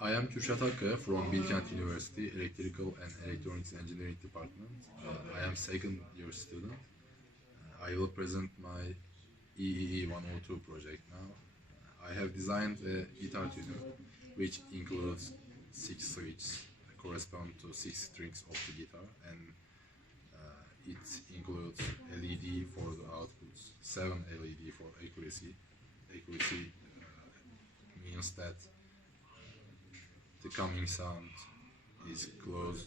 I am Kürşat Akkaya from Bilkent University, Electrical and Electronics Engineering Department. I am second year student. I will present my EEE 102 project now. I have designed a guitar tuner which includes 6 switches correspond to 6 strings of the guitar, and it includes LED for the outputs, 7 LED for accuracy. Accuracy means that the coming sound is close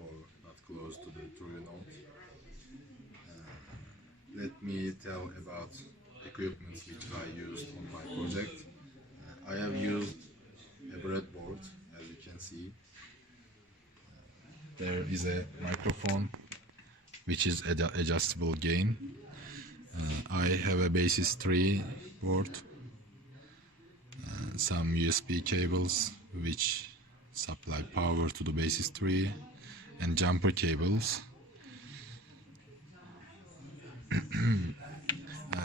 or not close to the true note. Let me tell about equipment which I used on my project. I have used a breadboard, as you can see. There is a microphone which is adjustable gain. I have a basis 3 board, some USB cables which supply power to the basis 3, and jumper cables.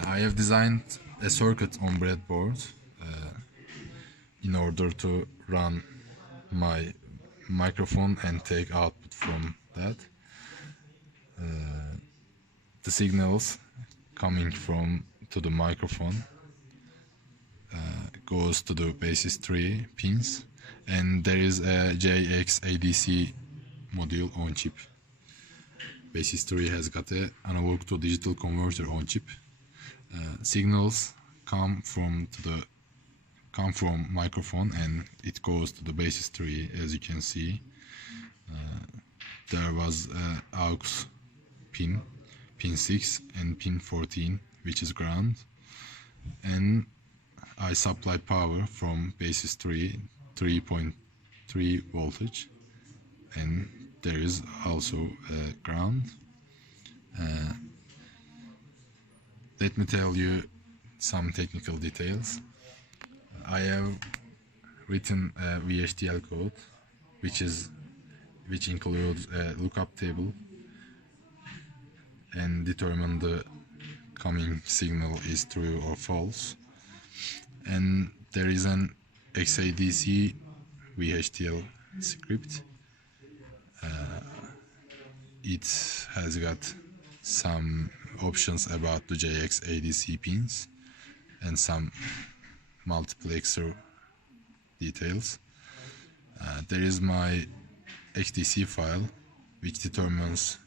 I have designed a circuit on breadboard in order to run my microphone and take output from that. The signals coming from to the microphone goes to the basis 3 pins, and there is a JX ADC module on chip. Basis 3 has got a analog to digital converter on chip. Signals come from microphone and it goes to the basis 3, as you can see. There was aux pin 6 and pin 14, which is ground, and I supply power from basis 3, 3.3 voltage, and there is also ground. Let me tell you some technical details. I have written a VHDL code which includes a lookup table and determine the coming signal is true or false. And there is an XADC VHDL script. It has got some options about the JX ADC pins and some multiplexer details. There is my XDC file which determines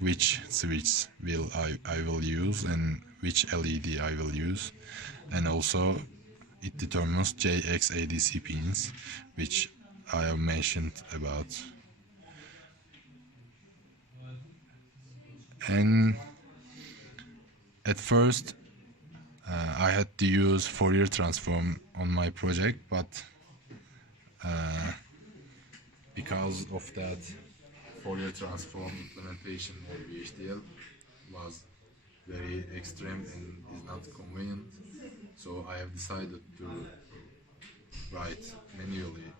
which switch I will use and which LED I will use, and also it determines JX ADC pins which I have mentioned about. And at first I had to use Fourier transform on my project, but because of that, Fourier transform implementation of VHDL was very extreme and is not convenient, so I have decided to write manually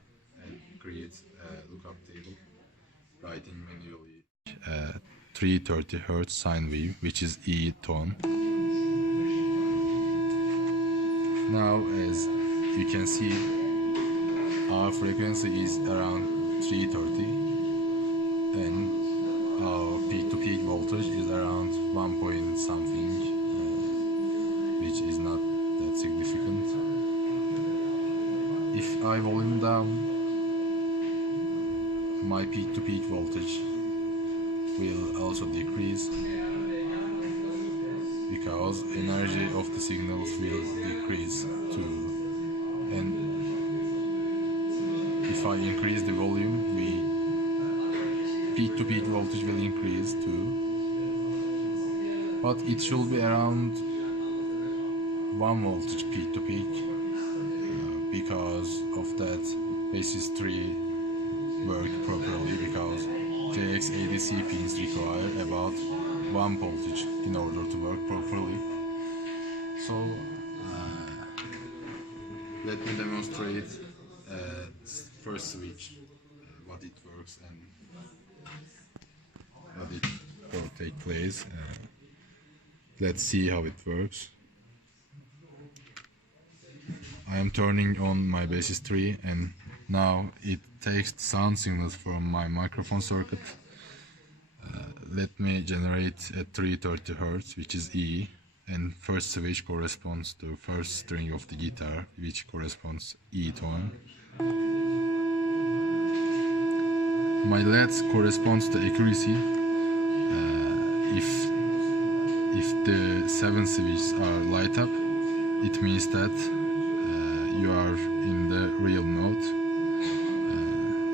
and create a lookup table, writing manually 330 Hz sine wave, which is E tone. Now, as you can see, our frequency is around 330 and our peak-to-peak voltage is around 1 point something, which is not that significant. If I volume down, my peak-to-peak voltage will also decrease because energy of the signals will decrease too. And if I increase the volume, peak-to-peak voltage will increase too, but it should be around 1 voltage peak-to-peak, because of that basis 3 work properly, because JX ADC pins require about 1 voltage in order to work properly. So let me demonstrate first switch, what it works and what it will take place. Let's see how it works. I am turning on my basis 3 and Now it takes sound signals from my microphone circuit. Let me generate a 330 Hz, which is E, and first switch corresponds to first string of the guitar, which corresponds E tone. My LEDs corresponds to accuracy. If the 7 switches are light up, it means that you are in the real note.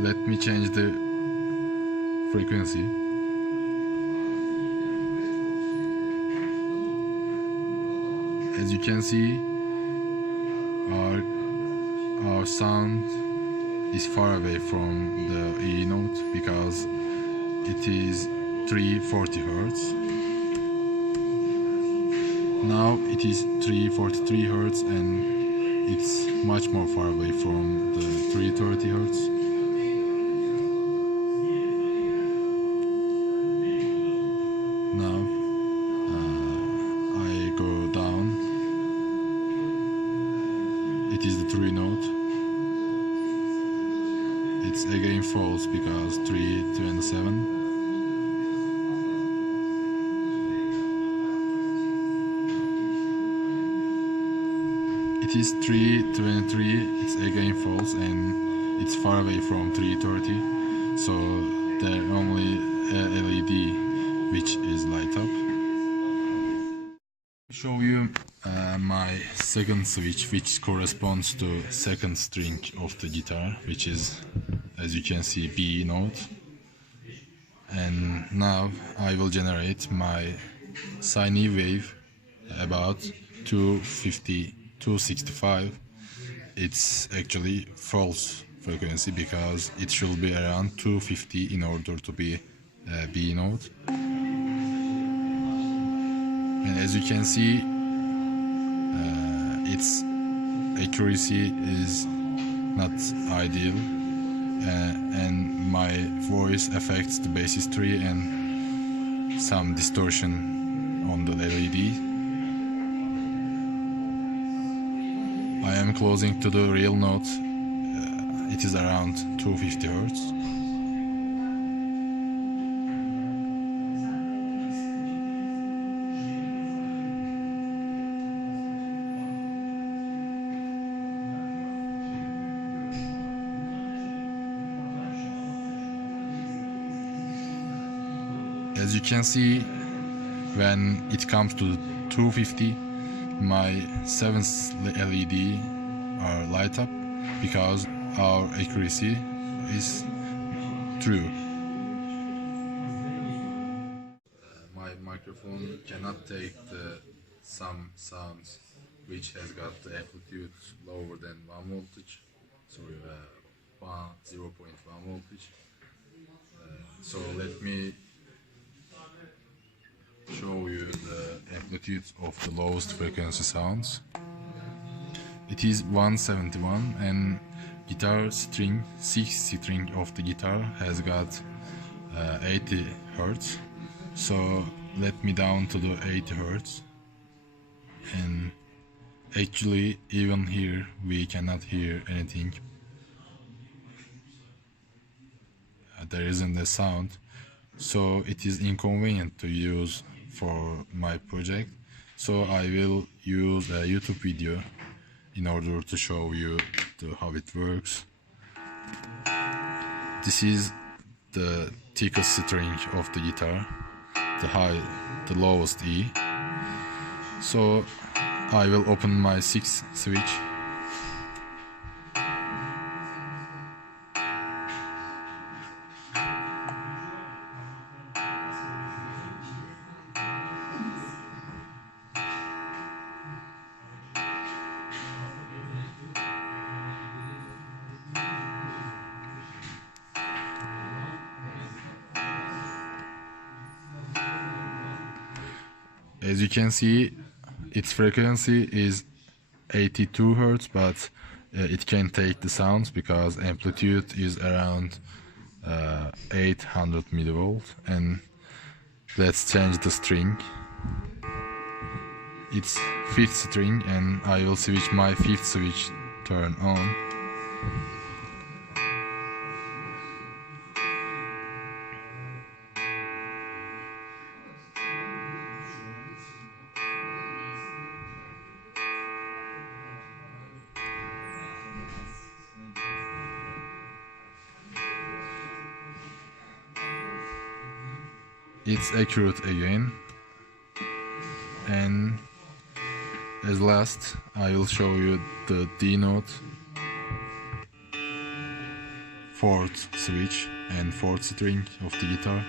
Let me change the frequency. As you can see, our sound is far away from the E note because it is 340 Hz. Now it is 343 Hz and it's much more far away from the 330 Hz. Now I go down. It is the 3 note. It's again false because 327. It is 323, it's again false and it's far away from 330, so there are only a LED which is light up. I'll show you my second switch, which corresponds to second string of the guitar, which is, as you can see, B note. And now I will generate my sine wave about 250 265. It's actually false frequency because it should be around 250 in order to be a B note. And as you can see, its accuracy is not ideal, and my voice affects the bass 3 and some distortion on the LED. I am closing to the real note. It is around 250 Hz. As you can see, when it comes to 250, my 7th LED are light up because our accuracy is true. My microphone cannot take some sounds which has got the amplitude lower than 1 voltage, sorry, 0.1 voltage. So let me show you the amplitude of the lowest frequency sounds. It is 171 and guitar string, 6th string of the guitar has got 80 Hz. So let me down to the 80 Hz, and actually even here we cannot hear anything. There isn't a sound, so it is inconvenient to use for my project. So I will use a YouTube video in order to show you how it works. This is the thickest string of the guitar, the lowest E. So I will open my 6th switch. As you can see, its frequency is 82 Hz, but it can take the sounds because amplitude is around 800 millivolt. And let's change the string. It's 5th string, and I will switch my 5th switch turn on. it's accurate again. And as last, I will show you the D note, fourth switch and fourth string of the guitar.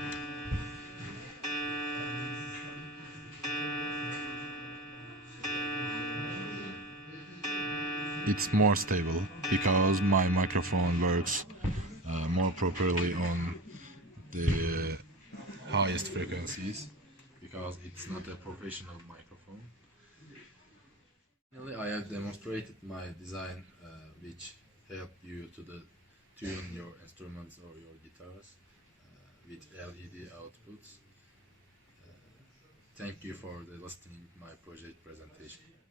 It's more stable because my microphone works more properly on the highest frequencies, because it's not a professional microphone. Finally, I have demonstrated my design which help you to tune your instruments or your guitars with LED outputs. Thank you for listening my project presentation.